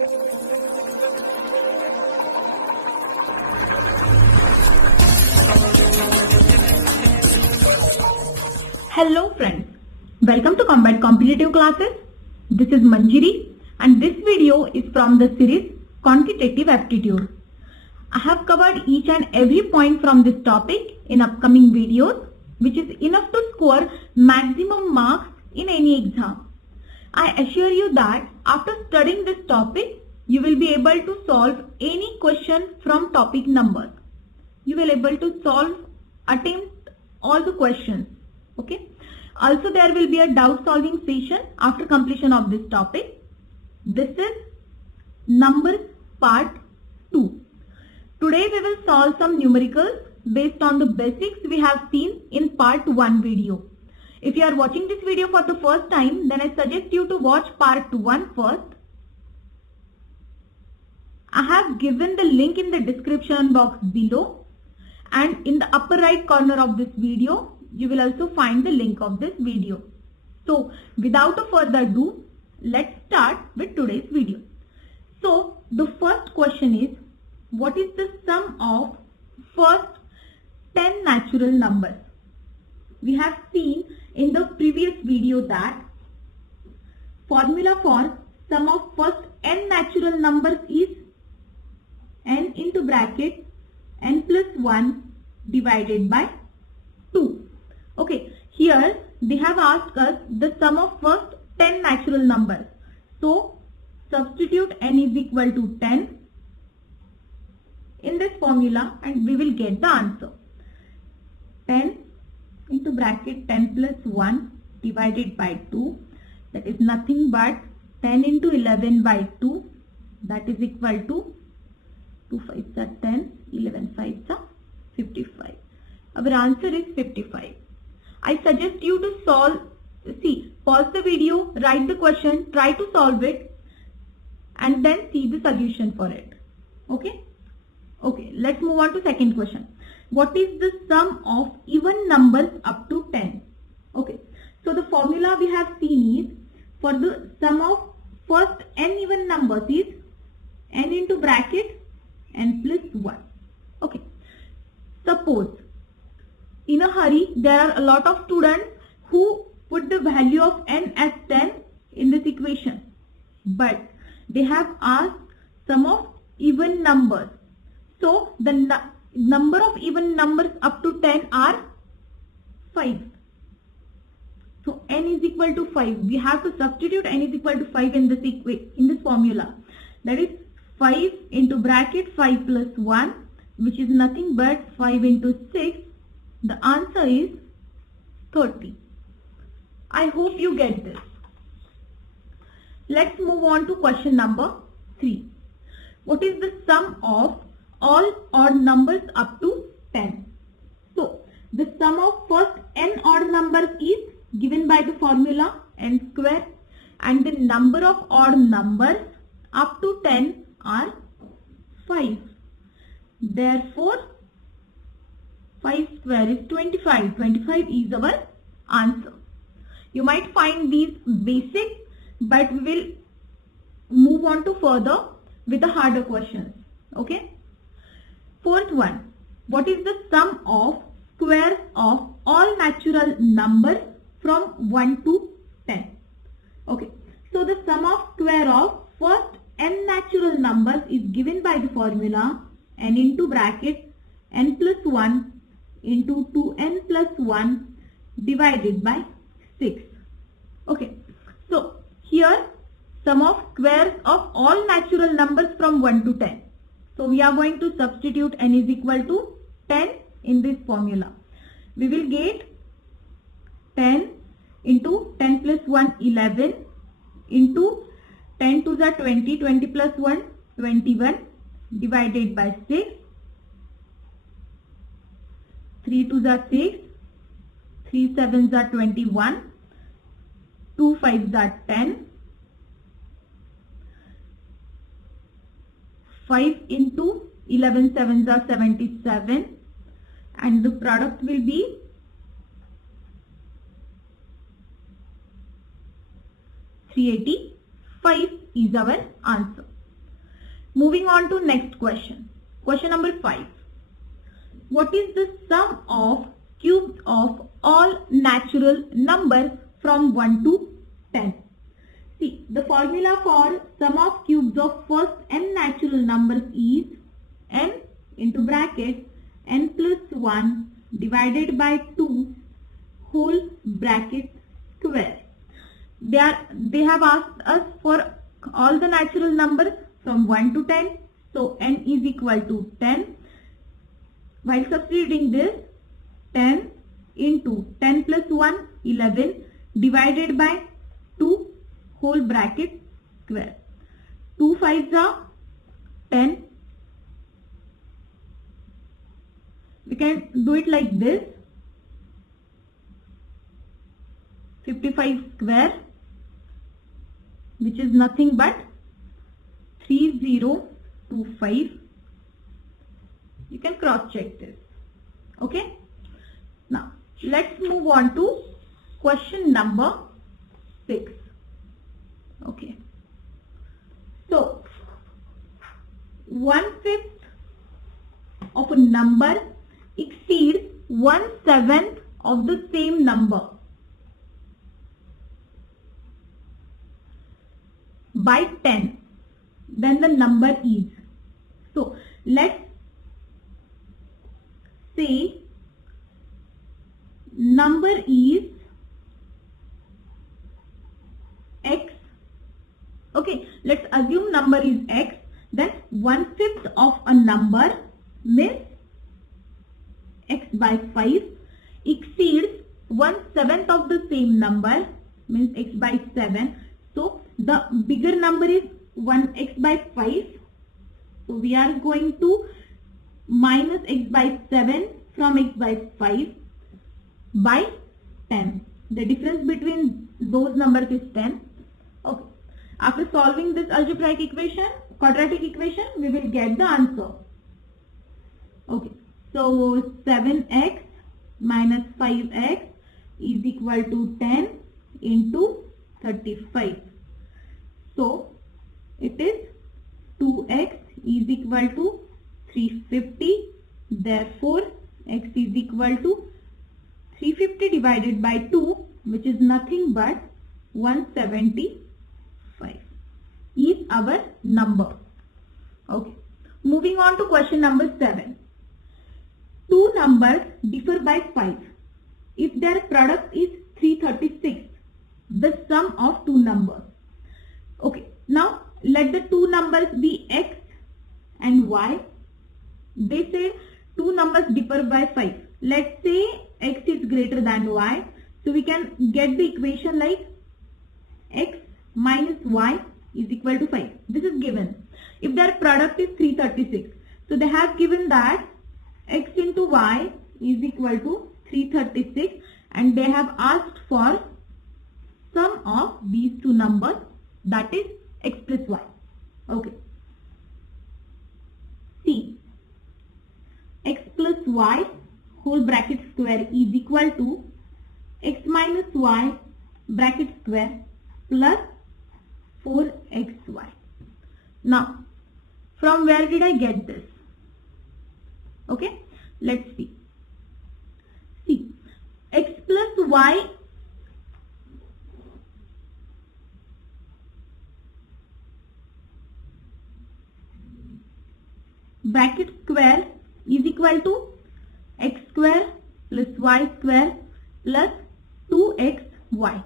Hello friends, welcome to Combat Competitive Classes. This is Manjiri and this video is from the series Quantitative Aptitude. I have covered each and every point from this topic in upcoming videos, which is enough to score maximum marks in any exam. I assure you that after studying this topic, you will be able to solve any question from topic numbers. You will be able to attempt all the questions. Okay. Also, there will be a doubt solving session after completion of this topic. This is numbers part 2. Today we will solve some numericals based on the basics we have seen in part 1 video. If you are watching this video for the first time, then I suggest you to watch part 1 first. I have given the link in the description box below, and in the upper right corner of this video you will also find the link of this video. So without a further ado, let's start with today's video. So the first question is, what is the sum of first 10 natural numbers? We have seen in the previous video that formula for sum of first n natural numbers is n into bracket n plus 1 divided by 2. Okay, here they have asked us the sum of first 10 natural numbers. So substitute n is equal to 10 in this formula and we will get the answer. 10 into bracket 10 plus 1 divided by 2, that is nothing but 10 into 11 by 2, that is equal to 2 5s are 10, 11 5s are 55. Our answer is 55. I suggest you to pause the video, write the question, try to solve it and then see the solution for it. Okay? Okay, let's move on to second question. What is the sum of even numbers up to 10? Okay, so the formula we have seen is, for the sum of first n even numbers is n into bracket n plus 1. Okay, suppose in a hurry there are a lot of students who put the value of n as 10 in this equation, but they have asked sum of even numbers. So the number of even numbers up to 10 are 5. So n is equal to 5. We have to substitute n is equal to 5 in this formula. That is 5 into bracket 5 plus 1, which is nothing but 5 into 6. The answer is 30. I hope you get this. Let's move on to question number 3. What is the sum of all odd numbers up to 10? So the sum of first n odd numbers is given by the formula n square, and the number of odd numbers up to 10 are 5. Therefore 5 square is 25. 25 is our answer. You might find these basic, but we will move on to further with the harder questions. Okay. Fourth one. What is the sum of squares of all natural numbers from 1 to 10? Okay. So the sum of square of first n natural numbers is given by the formula n into bracket n plus 1 into 2n plus 1 divided by 6. Okay. So here sum of squares of all natural numbers from 1 to 10. So we are going to substitute n is equal to 10 in this formula. We will get 10 into 10 plus 1 11 into 10 to the 20, 20 plus 1 21 divided by 6. 3 to the 6, 3 7s are 21, 2 5s are 10, 5 into 11 7s are 77, and the product will be 385 is our answer. Moving on to next question. Question number 5. What is the sum of cubes of all natural numbers from 1 to 10? See, the formula for sum of cubes of first n natural numbers is n into bracket n plus 1 divided by 2 whole bracket square. They have asked us for all the natural numbers from 1 to 10. So n is equal to 10. While substituting this, 10 into 10 plus 1, 11 divided by 2 whole bracket square. 2 5s are 10. We can do it like this. 55 square, which is nothing but 3025. You can cross check this. Okay. Now let's move on to question number 6. Okay. So 1/5 of a number exceeds 1/7 of the same number by 10, then the number is. So let's say number is x. Okay, let's assume number is x. Then 1/5 of a number means x by 5 exceeds 1/7 of the same number means x by 7. So the bigger number is 1x by 5. So we are going to minus x by 7 from x by 5 by 10. The difference between those numbers is 10. Okay. After solving this algebraic equation, quadratic equation, we will get the answer. Okay. So 7x minus 5x is equal to 10 into 35. So it is 2x is equal to 350. Therefore x is equal to 350 divided by 2, which is nothing but 175 is our number. Okay. Moving on to question number 7. Two numbers differ by 5. If their product is 336, the sum of two numbers. Okay. Now let the two numbers be x and y. They say two numbers differ by 5. Let's say x is greater than y. So we can get the equation like x minus y is equal to 5. This is given. If their product is 336. So they have given that x into y is equal to 336 and they have asked for sum of these two numbers, that is x plus y. Okay. See, x plus y whole bracket square is equal to x minus y bracket square plus 4xy. Now, from where did I get this? Okay, let's see. See, x plus y bracket square is equal to x square plus y square plus 2xy.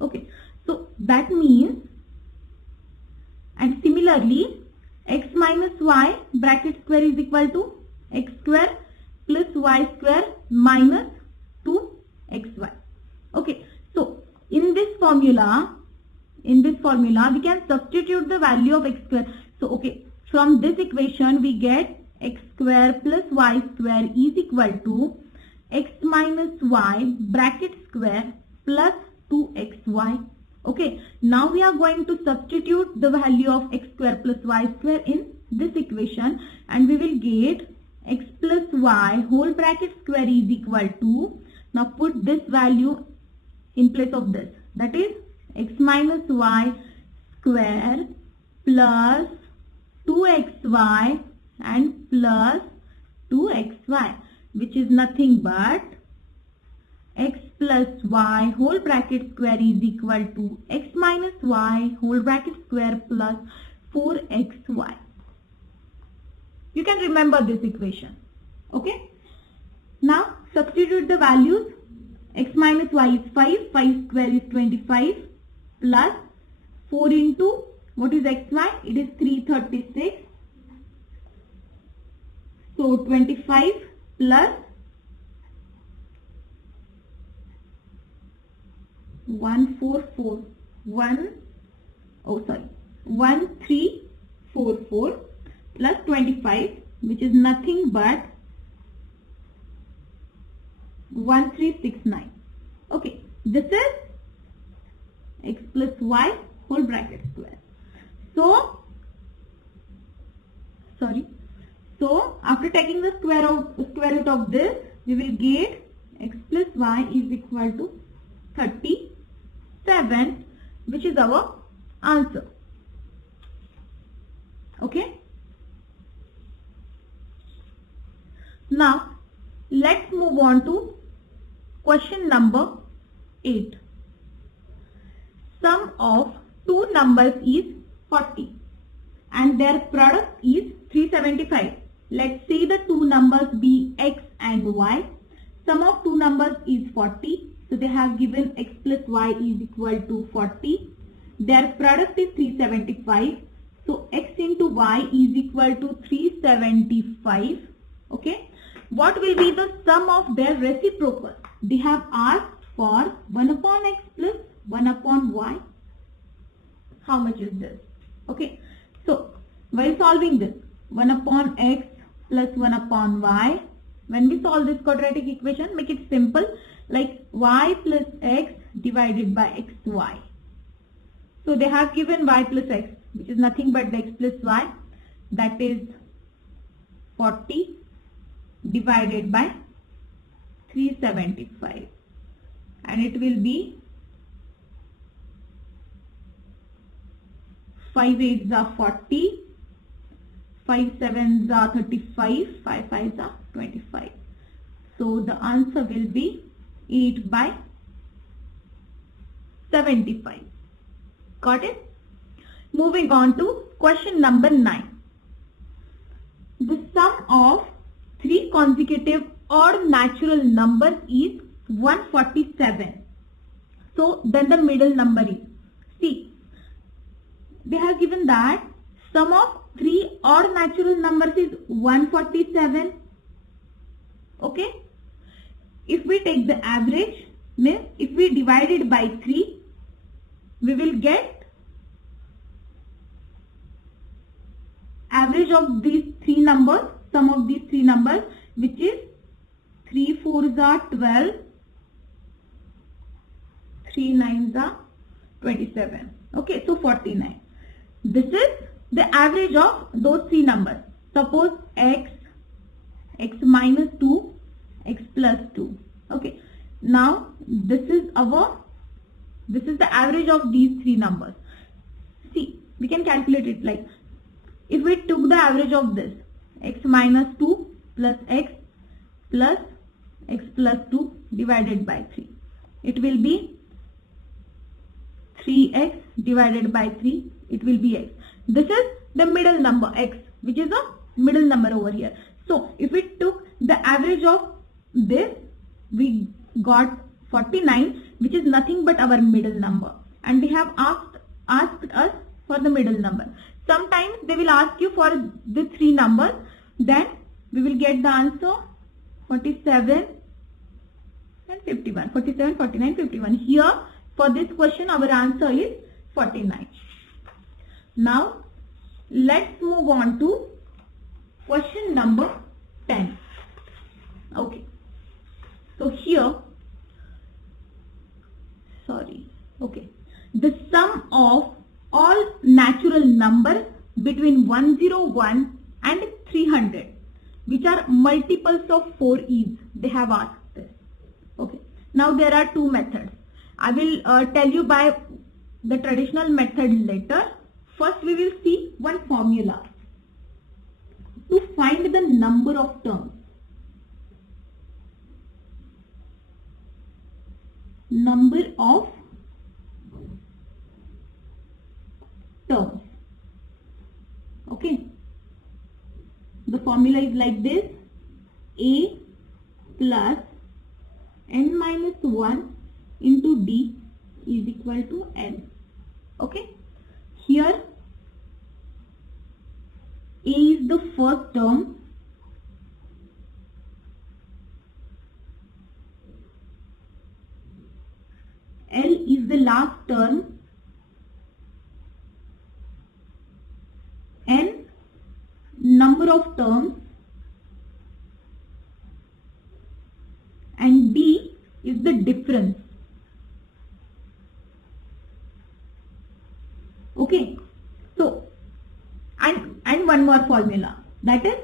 Okay, so that means, and similarly x minus y bracket square is equal to x square plus y square minus 2xy. Okay, so in this formula we can substitute the value of x square. So okay, from this equation we get x square plus y square is equal to x minus y bracket square plus 2xy. Okay, now we are going to substitute the value of x square plus y square in this equation and we will get x plus y whole bracket square is equal to, now put this value in place of this, that is x minus y square plus 2xy and plus 2xy, which is nothing but x plus y whole bracket square is equal to x minus y whole bracket square plus 4xy. You can remember this equation. Okay. Now substitute the values. X minus y is 5. 5 square is 25 plus 4 into what is xy? It is 336. So 25 plus 1344 plus 25, which is nothing but 1369. Okay, this is x plus y whole bracket square. So after taking the square root of this, we will get x plus y is equal to 37, which is our answer. Okay. Now let's move on to question number 8. Sum of two numbers is 40 and their product is 375. Let's say the two numbers be x and y. Sum of two numbers is 40. So they have given x plus y is equal to 40. Their product is 375. So x into y is equal to 375. Okay. What will be the sum of their reciprocal? They have asked for 1 upon x plus 1 upon y. How much is this? Okay. So while solving this, 1 upon x plus 1 upon y. When we solve this quadratic equation, make it simple, like y plus x divided by xy. So they have given y plus x, which is nothing but the x plus y, that is 40 divided by 375, and it will be 5 8s are 40, 5 7s are 35, 5 5s are 25. So the answer will be 8 by 75. Got it? Moving on to question number 9. The sum of three consecutive odd natural numbers is 147. So then the middle number is, see, they have given that sum of three odd natural numbers is 147. Okay. If we take the average, means if we divide it by 3, we will get average of these three numbers, sum of these three numbers, which is 3 4s are 12, 3 9s are 27. Okay, so 49. This is the average of those three numbers. Suppose x minus 2, x plus 2. Okay. Now this is the average of these three numbers. See, we can calculate it like, if we took the average of this, x minus 2 plus x plus 2 divided by 3. It will be 3x divided by 3. It will be x. This is the middle number x, which is a middle number over here. So if we took the average of this, we got 49, which is nothing but our middle number. And they have asked us for the middle number. Sometimes they will ask you for the three numbers. Then we will get the answer 47 and 51. 47, 49, 51. Here for this question our answer is 49. Now let's move on to question number 10. Okay. So here, the sum of all natural numbers between 101 and 300, which are multiples of 4 is, they have asked this. Okay. Now there are two methods. I will tell you by the traditional method later. First we will see one formula. number of terms. Number of terms. Okay. The formula is like this: A plus n minus 1 into D is equal to n. Okay. Here A is the first term, L is the last term, n number of terms, and D is the difference. Okay, so and one more formula, that is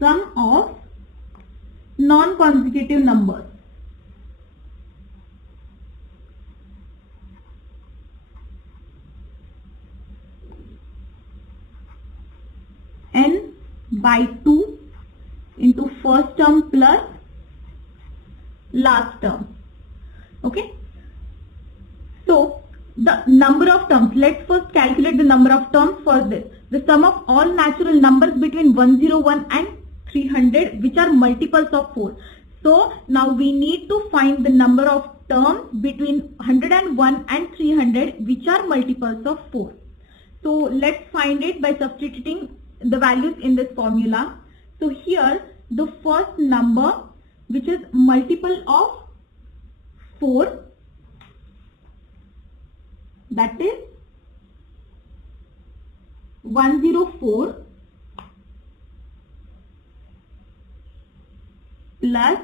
sum of non-consecutive numbers. N by 2 into first term plus last term. Okay. So the number of terms, let's first calculate the number of terms for this. The sum of all natural numbers between 101 and 300 which are multiples of 4. So now we need to find the number of terms between 101 and 300 which are multiples of 4. So let's find it by substituting the values in this formula. So here the first number which is multiple of 4, that is 104 plus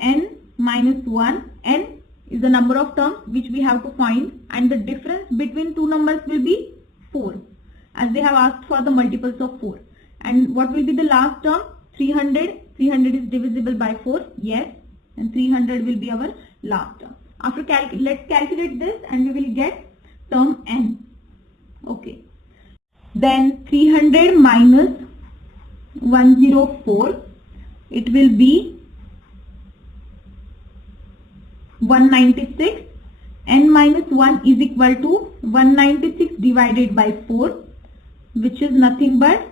n minus 1. N is the number of terms which we have to find, and the difference between two numbers will be 4, as they have asked for the multiples of 4. And what will be the last term? 300. 300 is divisible by 4, yes, and 300 will be our last term. After let's calculate this and we will get term n. Okay. Then 300 minus 104, it will be 196. N minus 1 is equal to 196 divided by 4, which is nothing but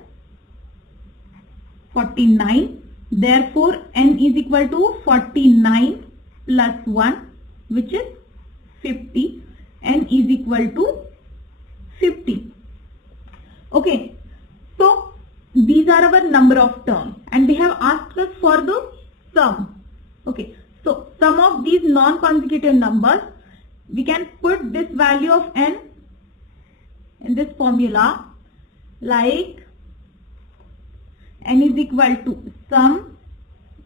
49. Therefore, n is equal to 49 plus 1, which is 50. N is equal to 50. Okay, so these are our number of terms and they have asked us for the sum. Okay, so sum of these non-consecutive numbers, we can put this value of n in this formula, like n is equal to sum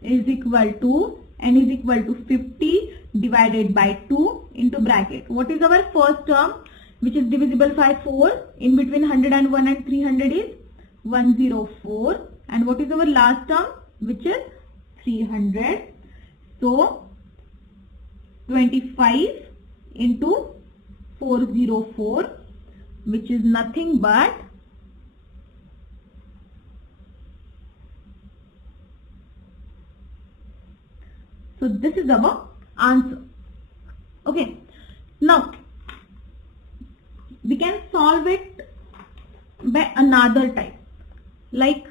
is equal to n is equal to 50 divided by 2 into bracket. What is our first term which is divisible by 4 in between 101 and 300 is 104, and what is our last term which is 300. So 25 into 404, which is nothing but 4. So this is our answer. Okay, now we can solve it by another type, like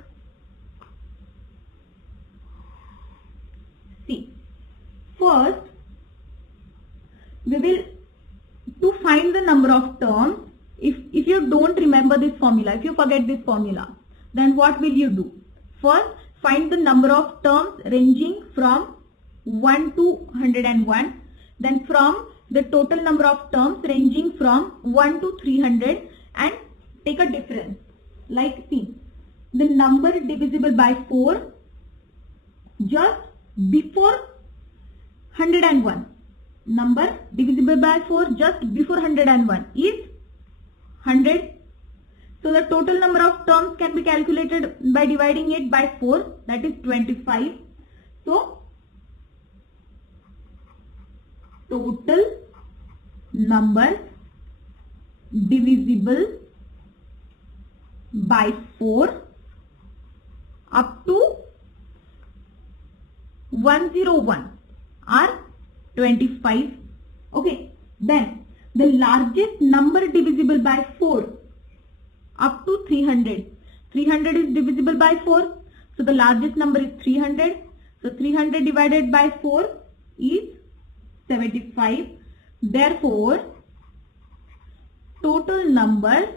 see, first we will, to find the number of terms, if you don't remember this formula, if you forget this formula, then what will you do? First, find the number of terms ranging from 1 to 101, then from the total number of terms ranging from 1 to 300, and take a difference. Like see, the number divisible by 4 just before 101. Number divisible by 4 just before 101 is 100. So the total number of terms can be calculated by dividing it by 4, that is 25. So total number divisible by 4 up to 101 are 25. Okay, then the largest number divisible by 4 up to 300. 300 is divisible by 4. So the largest number is 300. So 300 divided by 4 is 75. Therefore, total numbers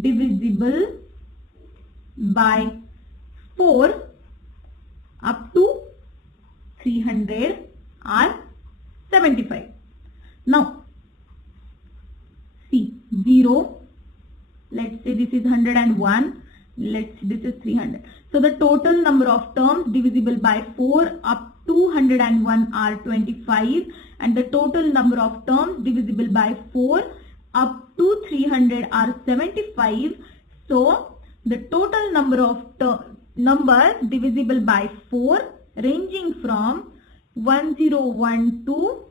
divisible by 4 up to 300 are 75. Now, see 0, let's say this is 101, this is 300. So the total number of terms divisible by 4 up to 101 are 25, and the total number of terms divisible by 4 up to 300 are 75. So the total number of numbers divisible by 4 ranging from 101 to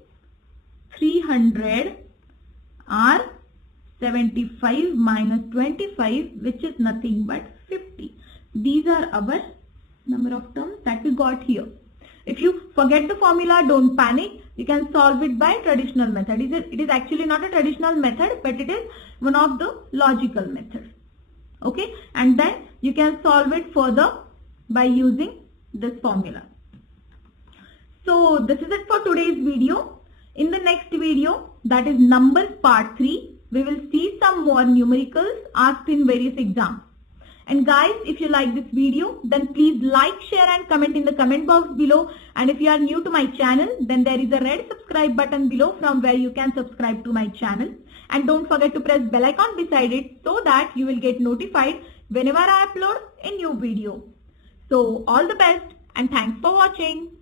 300 are 75 minus 25, which is nothing but 50. These are our number of terms that we got here. If you forget the formula, don't panic. You can solve it by traditional method. It is actually not a traditional method, but it is one of the logical methods. Okay, and then you can solve it further by using this formula. So this is it for today's video. In the next video, that is numbers part 3, we will see some more numericals asked in various exams. And guys, if you like this video, then please like, share and comment in the comment box below. And if you are new to my channel, then there is a red subscribe button below from where you can subscribe to my channel. And don't forget to press bell icon beside it so that you will get notified whenever I upload a new video. So all the best and thanks for watching.